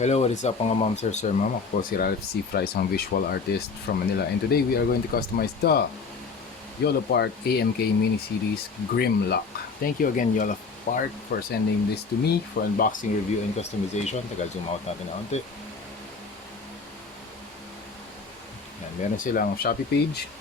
Hello, what is up mga ma'am, sir, ma'am? Ako po si Ralph C. Fry, isang visual artist from Manila. And today we are going to customize the YOLO Park AMK mini-series Grimlock. Thank you again YOLO Park for sending this to me for unboxing, review, and customization. Tagal zoom out natin na konti. Yan, meron silang Shopee page,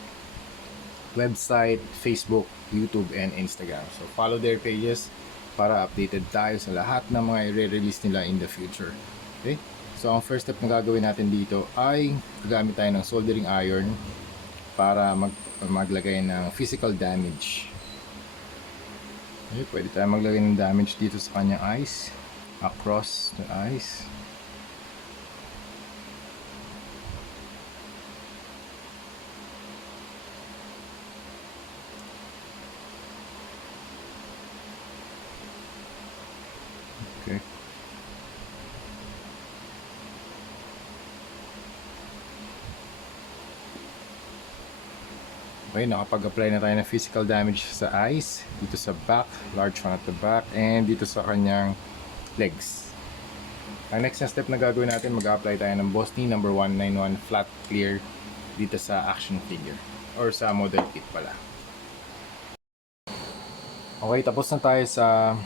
website, Facebook, YouTube, and Instagram. So follow their pages para updated tayo sa lahat ng mga i-release nila in the future. Okay? So ang first step na gagawin natin dito ay gagamit tayo ng soldering iron para maglagay ng physical damage. Okay, pwede tayo maglagay ng damage dito sa kanyang eyes, across the eyes. Okay. Okay, nakapag-apply na tayo ng physical damage sa eyes, dito sa back, large one at the back, and dito sa kanyang legs. Ang next na step na gagawin natin, mag-apply tayo ng Boss Knee number 191 flat clear dito sa action figure, or sa model kit pala. Okay, tapos na tayo sa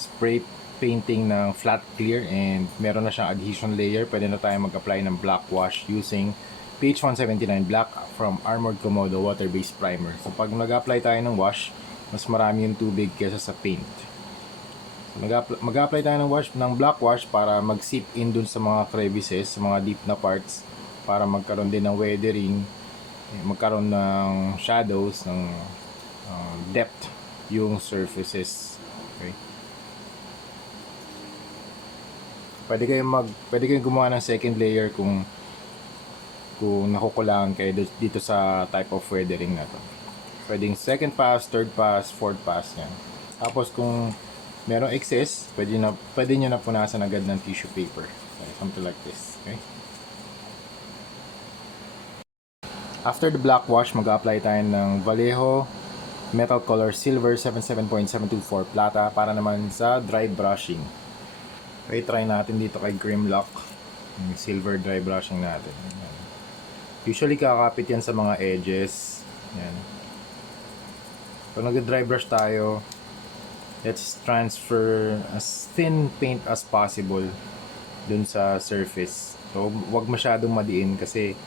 spray painting ng flat clear and meron na siyang adhesion layer. Pwede na tayo mag-apply ng black wash using PH179 Black from Armored Komodo water-based primer. So pag nag-apply tayo ng wash, mas marami yung tubig kesa sa paint. So, mag-apply tayo ng black wash para mag-seep in dun sa mga crevices, sa mga deep na parts, para magkaroon din ng weathering, magkaroon ng shadows, ng depth yung surfaces. Okay. Pwede kayong gumawa ng second layer kung nakukulangan kayo dito sa type of weathering na to. Pwedeng second pass, third pass, fourth pass yan. Tapos kung merong excess, pwede nyo na punasan agad ng tissue paper. Okay, something like this. Okay? After the black wash, mag-apply tayo ng Vallejo Metal Color Silver 77.724 Plata para naman sa dry brushing. Okay, try natin dito kay Grimlock. Yung silver dry brushing natin. Usually kakapit yan sa mga edges. Yan. Pag nag-dry brush tayo, let's transfer as thin paint as possible dun sa surface. So, wag masyadong madiin kasi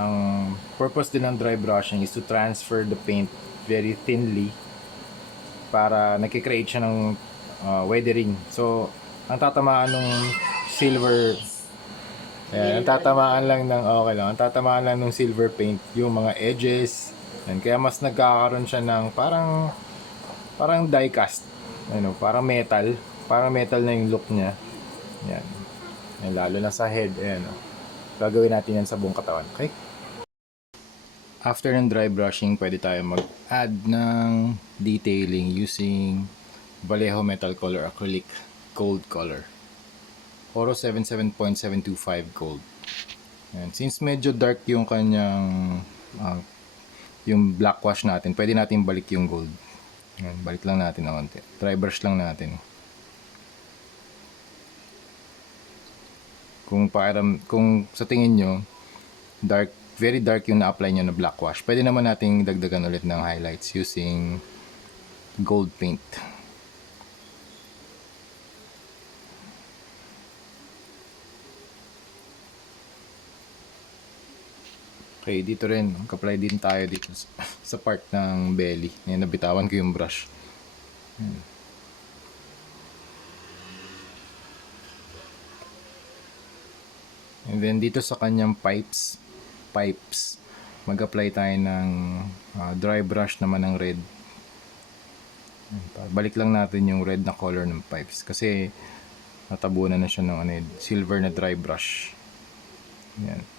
ang purpose din ng dry brushing is to transfer the paint very thinly para nakikreate siya ng weathering. So, ang tatamaan ng silver ang tatamaan lang ng ang tatamaan lang ng silver paint yung mga edges. Yan, kaya mas nagkakaroon siya ng parang die cast. Ano, parang metal na yung look niya. Yan. Yan, lalo na sa head, ayan. Gagawin natin yan sa buong katawan, okay? After ng dry brushing, pwede tayo mag-add ng detailing using Vallejo Metal Color Acrylic Gold Color. Oro 77.725 gold. And since medyo dark yung kanyang yung black wash natin, pwede natin balik yung gold. Yan, balik lang natin ng konti. Dry brush lang natin. Kung sa tingin nyo very dark yung na-apply nyo na black wash, pwede naman nating dagdagan ulit ng highlights using gold paint. Okay, dito rin, mag-apply din tayo dito sa part ng belly. Ngayon, nabitawan ko yung brush. And then dito sa kanyang pipes, mag-apply tayo ng dry brush naman ng red. Balik lang natin yung red na color ng pipes kasi natabunan na siya ng silver na dry brush. Yan.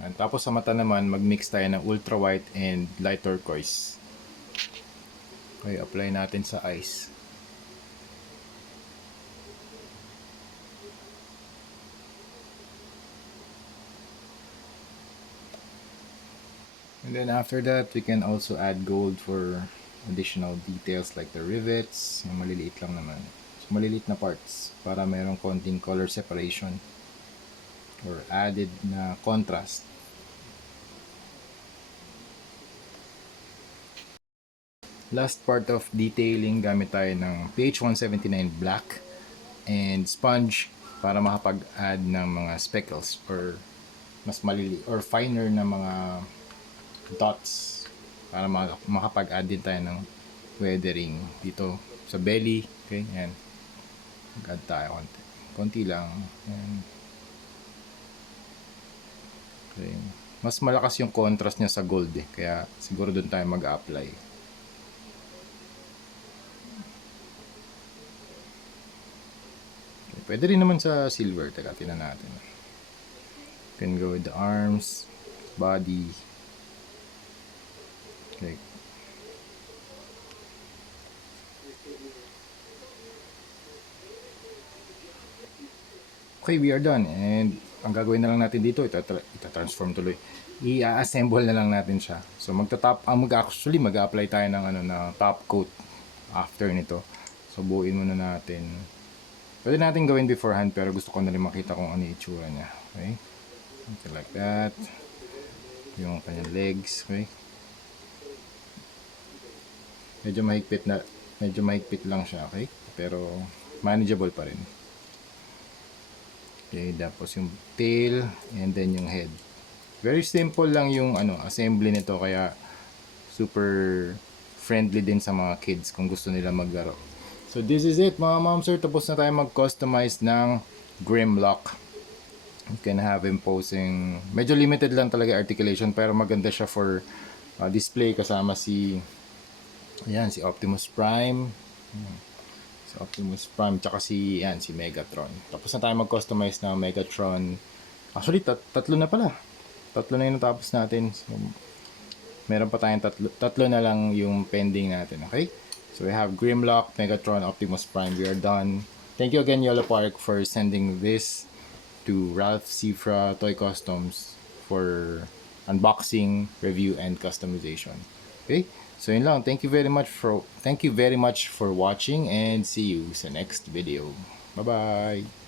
And tapos sa mata naman, mag-mix tayo ng ultra white and light turquoise. Okay, apply natin sa eyes. And then after that, we can also add gold for additional details like the rivets. Yung maliliit lang naman. So Malilit na parts para mayroong konting color separation or added na contrast. Last part of detailing, gamit tayo ng PH179 black and sponge para makapag-add ng mga speckles or mas malili or finer na mga dots para makapag-add din tayo ng weathering dito sa belly. Okay, yan. Mag-add tayo konti lang. Yan. Okay. Mas malakas yung contrast niya sa gold kaya siguro doon tayo mag-apply. Pwede rin naman sa silver. Teka, tingnan natin. You can go with the arms, body. Okay. Okay, we are done. And ang gagawin na lang natin dito, ita-transform tuloy. I-assemble na lang natin siya. So actually mag-apply tayo ng na top coat after nito. So buuin muna natin. Pwede natin gawin beforehand pero gusto ko na rin makita kung ano yung itsura niya. Okay? Something like that. Yung kanyang legs. Okay? Medyo mahigpit lang siya. Okay? Pero manageable pa rin. Okay, tapos yung tail and then yung head. Very simple lang yung assembly nito kaya super friendly din sa mga kids kung gusto nila maglaro. So this is it mga mom sir, tapos na tayo mag-customize ng Grimlock. You can have him posing, medyo limited lang talaga articulation pero maganda siya for display kasama si Optimus Prime. Si Optimus Prime tsaka si Megatron. Tapos na tayo mag-customize ng Megatron. Actually tatlo na pala. Tatlo na yung natapos natin. So, meron pa tayong tatlo na lang yung pending natin, okay? So we have Grimlock, Megatron, Optimus Prime. We are done. Thank you again, Yellow Park, for sending this to Ralph Cifra Toy Customs for unboxing, review, and customization. Okay? So yun lang. Thank you very much for watching and see you sa next video. Bye-bye!